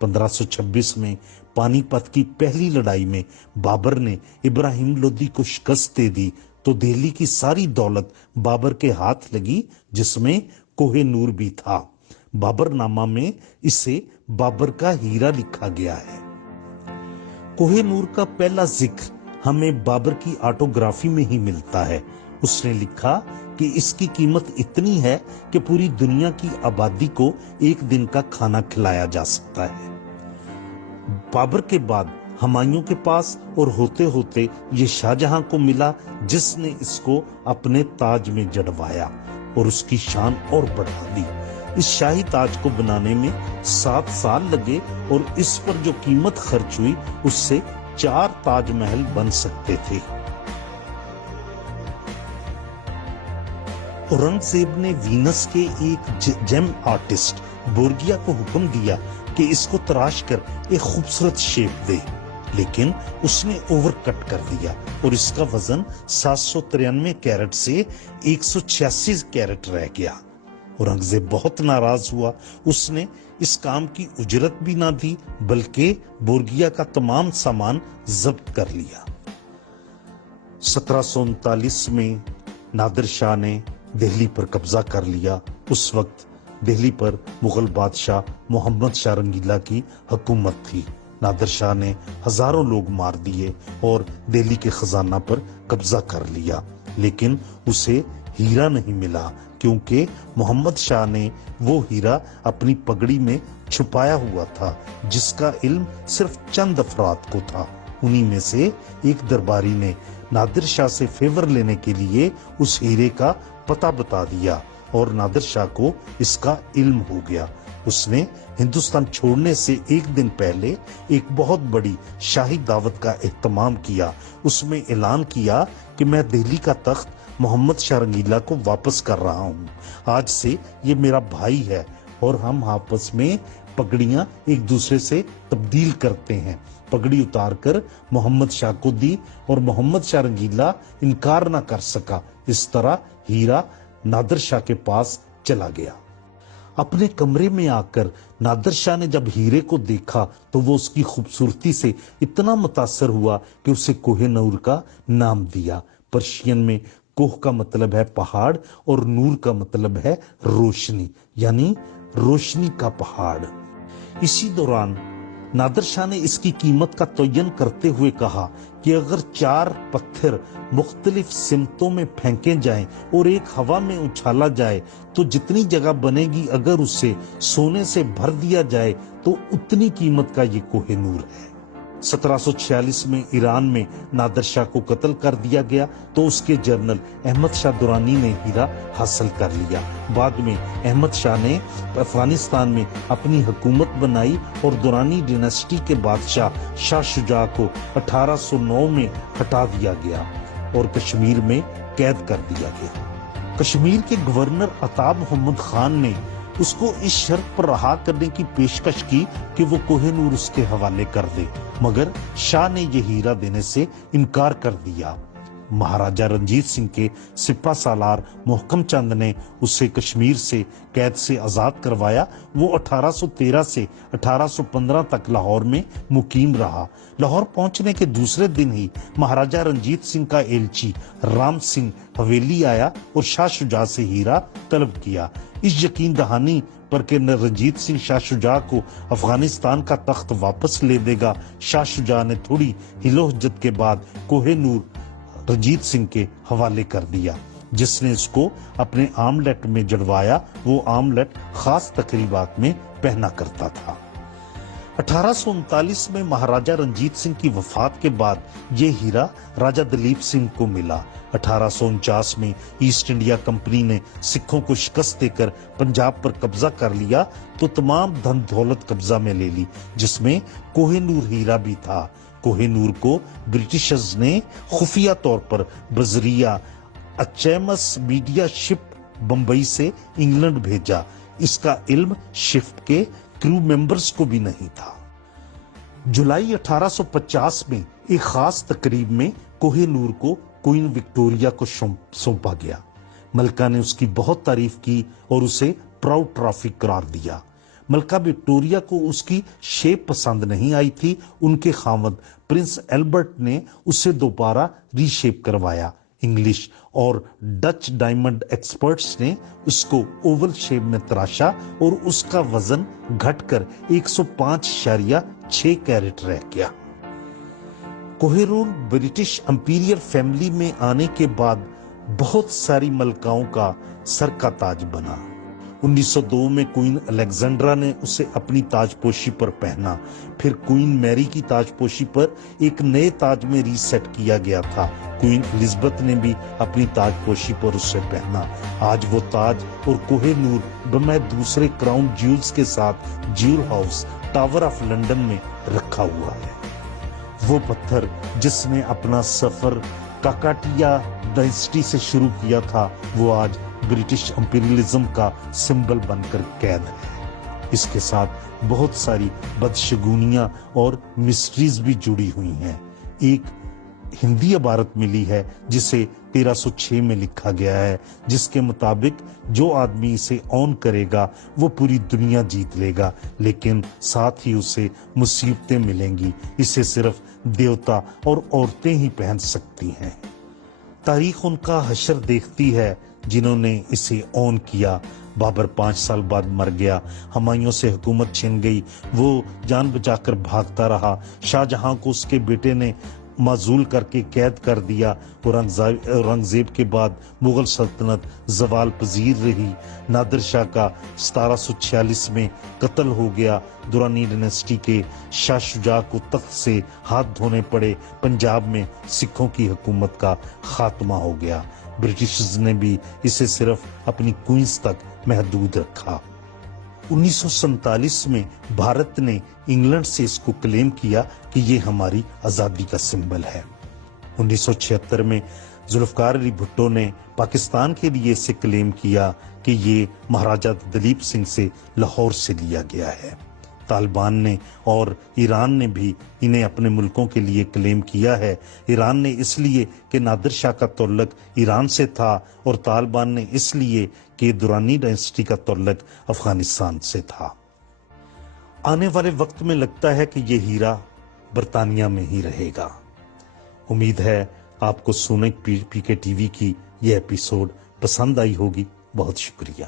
1526 میں پانی پت کی پہلی لڑائی میں بابر نے ابراہیم لودھی کو شکست دے دی تو دہلی کی ساری دولت بابر کے ہاتھ لگی، جس میں کوہ نور بھی تھا۔ بابر نامہ میں اسے بابر کا ہیرا لکھا گیا ہے۔ کوہ نور کا پہلا ذکر ہمیں بابر کی آٹوگرافی میں ہی ملتا ہے۔ اس نے لکھا کہ اس کی قیمت اتنی ہے کہ پوری دنیا کی آبادی کو ایک دن کا کھانا کھلایا جا سکتا ہے۔ بابر کے بعد ہمایوں کے پاس اور ہوتے ہوتے یہ شاہجہاں کو ملا، جس نے اس کو اپنے تاج میں جڑوایا اور اس کی شان اور بڑھا دی۔ اس شاہی تاج کو بنانے میں 7 سال لگے اور اس پر جو قیمت خرچ ہوئی اس سے 4 تاج محل بن سکتے تھے۔ اورنگزیب نے وینس کے ایک جیم آرٹسٹ بورگیا کو حکم دیا کہ اس کو تراش کر ایک خوبصورت شیپ دے، لیکن اس نے اوور کٹ کر دیا اور اس کا وزن 793 کیرٹ سے 186 کیرٹ رہ گیا۔ اورنگزیب بہت ناراض ہوا۔ اس نے اس کام کی اجرت بھی نہ دی بلکہ بورگیا کا تمام سامان ضبط کر لیا۔ 1739 میں نادر شاہ نے دہلی پر قبضہ کر لیا۔ اس وقت دہلی پر مغل بادشاہ محمد شاہ رنگیلا کی حکومت تھی۔ نادر شاہ نے ہزاروں لوگ مار دیے اور دہلی کے خزانہ پر قبضہ کر لیا، لیکن اسے ہیرا نہیں ملا کیونکہ محمد شاہ نے وہ ہیرا اپنی پگڑی میں چھپایا ہوا تھا جس کا علم صرف چند افراد کو تھا۔ انہی میں سے ایک درباری نے نادر شاہ سے فیور لینے کے لیے اس ہیرے کا پتہ بتا دیا اور نادر شاہ کو اس کا علم ہو گیا۔ اس نے ہندوستان چھوڑنے سے ایک دن پہلے ایک بہت بڑی شاہی دعوت کا اہتمام کیا۔ اس میں اعلان کیا کہ میں دہلی کا تخت محمد شاہ رنگیلا کو واپس کر رہا ہوں۔ آج سے یہ میرا بھائی ہے اور ہم آپس میں پگڑیاں ایک دوسرے سے تبدیل کرتے ہیں۔ پگڑی اتار کر محمد شاہ کو دی اور محمد شاہ رنگیلا انکار نہ کر سکا۔ اس طرح ہیرا نادر شاہ کے پاس چلا گیا۔ اپنے کمرے میں آ کر نادر شاہ نے جب ہیرے کو دیکھا تو وہ اس کی خوبصورتی سے اتنا متاثر ہوا کہ اسے کوہ نور کا نام دیا۔ پرشین میں کوہ کا مطلب ہے پہاڑ اور نور کا مطلب ہے روشنی، یعنی روشنی کا پہاڑ۔ اسی دوران نادر شاہ نے اس کی قیمت کا تعین کرتے ہوئے کہا کہ اگر 4 پتھر مختلف سمتوں میں پھینکے جائیں اور ایک ہوا میں اچھالا جائے تو جتنی جگہ بنے گی اگر اسے سونے سے بھر دیا جائے تو اتنی قیمت کا یہ کوہ نور ہے۔ 1746 میں ایران میں نادر شاہ کو قتل کر دیا گیا تو اس کے جنرل احمد شاہ درانی نے ہیرا حاصل کر لیا۔ بعد میں احمد شاہ نے افغانستان میں اپنی حکومت بنائی اور درانی ڈیناسٹی کے بادشاہ شاہ شجاع کو 1809 میں ہٹا دیا گیا اور کشمیر میں قید کر دیا گیا۔ کشمیر کے گورنر عطا محمد خان نے اس کو اس شرط پر رہا کرنے کی پیشکش کی کہ وہ کوہ نور اس کے حوالے کر دے، مگر شاہ نے یہ ہیرا دینے سے انکار کر دیا۔ مہاراجہ رنجیت سنگھ کے سپہ سالار محکم چند نے اسے کشمیر سے قید سے آزاد کروایا۔ وہ 1813 سے 1815 تک لاہور میں مقیم رہا۔ لاہور پہنچنے کے دوسرے دن ہی مہاراجہ رنجیت سنگھ کا ایلچی رام سنگھ حویلی آیا اور شاہ شجاع سے ہیرا طلب کیا۔ اس یقین دہانی پر کہ رنجیت سنگھ شاہ شجاع کو افغانستان کا تخت واپس لے دے گا، شاہ شجاع نے تھوڑی ہلوحجت کے بعد کوہ نور رنجیت سنگھ کے حوالے کر دیا، جس نے اس کو اپنے آملیٹ میں جڑوایا۔ وہ آملیٹ خاص تقریبات میں پہنا کرتا تھا۔ 1839 میں مہاراجہ رنجیت سنگھ کی وفات کے بعد یہ ہیرا راجہ دلیپ سنگھ کو ملا۔ 1849 میں ایسٹ انڈیا کمپنی نے سکھوں کو شکست دے کر پنجاب پر قبضہ کر لیا تو تمام دھن دولت قبضہ میں لے لی، جس میں کوہ نور ہیرا بھی تھا۔ کوہ نور کو برٹشرز نے خفیہ طور پر بذریعہ ایچ.ایم.ایس. میڈیا شپ بمبئی سے انگلینڈ بھیجا۔ اس کا علم شپ کے کرو ممبرز کو بھی نہیں تھا۔ جولائی 1850 میں ایک خاص تقریب میں کوہ نور کو کوئین وکٹوریہ کو سونپا گیا۔ ملکہ نے اس کی بہت تعریف کی اور اسے پراؤڈ ٹرافی قرار دیا۔ ملکہ وکٹوریہ کو اس کی شیپ پسند نہیں آئی تھی. ان کے خاوند پرنس ایلبرٹ نے اسے دوبارہ ری شیپ کروایا. انگلش اور ڈچ ڈائمنڈ ایکسپرٹس نے اس کو اوول شیپ میں تراشا اور اس کا وزن گھٹ کر 105.6 کیرٹ رہ گیا. Koh Noor British Imperial family میں آنے کے بعد بہت ساری ملکاؤں کا سر کا تاج بنا. 1902 میں کوئین الیگزینڈرا نے اسے اپنی تاج پوشی پر پہنا. پھر کوئین میری کی تاج پوشی پر ایک نئے تاج میں ری سیٹ کیا گیا تھا. کوئین الزبتھ نے بھی اپنی تاج پوشی پر اسے پہنا. آج وہ تاج اور کوہ نور بمہ دوسرے کراؤن جیولز کے ساتھ jewel house tower of London میں رکھا ہوا ہے. وہ پتھر جس نے اپنا سفر کاکاٹیا ڈائنسٹی سے شروع کیا تھا وہ آج برٹش امپیریلزم کا سمبل بن کر قید ہے. اس کے ساتھ بہت ساری بدشگونیاں اور مسٹریز بھی جڑی ہوئی ہیں. ایک ہندی عبارت ملی ہے جسے 1306 میں لکھا گیا ہے جس کے مطابق جو آدمی اسے اون کرے گا وہ پوری دنیا جیت لے گا لیکن ساتھ ہی اسے مصیبتیں ملیں گی. اسے صرف دیوتا اور عورتیں ہی پہن سکتی ہیں. تاریخ ان کا حشر دیکھتی ہے جنہوں نے اسے اون کیا. بابر 5 سال بعد مر گیا. ہمایوں سے حکومت چھن گئی. وہ جان بچا کر بھاگتا رہا. شاہ جہاں کو اس کے بیٹے نے معزول کر کے قید کر دیا. اورنگزیب کے بعد مغل سلطنت زوال پذیر رہی. نادر شاہ کا 1746 میں قتل ہو گیا. درانی ڈائنسٹی کے شاہ شجاع کو تخت سے ہاتھ دھونے پڑے. پنجاب میں سکھوں کی حکومت کا خاتمہ ہو گیا. برٹشز نے بھی اسے صرف اپنی کوئنز تک محدود رکھا. 1947 میں بھارت نے انگلینڈ سے اس کو کلیم کیا کہ یہ ہماری آزادی کا سمبل ہے. 1976 میں ذوالفقار علی بھٹو نے پاکستان کے لیے اسے کلیم کیا کہ یہ مہاراجہ دلیپ سنگھ سے لاہور سے لیا گیا ہے. طالبان نے اور ایران نے بھی انہیں اپنے ملکوں کے لیے کلیم کیا ہے. ایران نے اس لیے کہ نادر شاہ کا تعلق ایران سے تھا اور طالبان نے اس لیے کہ درانی ڈائنسٹی کا تعلق افغانستان سے تھا. آنے والے وقت میں لگتا ہے کہ یہ ہیرا برطانیہ میں ہی رہے گا. امید ہے آپ کو سونک پی کے ٹی وی کی یہ ایپیسوڈ پسند آئی ہوگی. بہت شکریہ.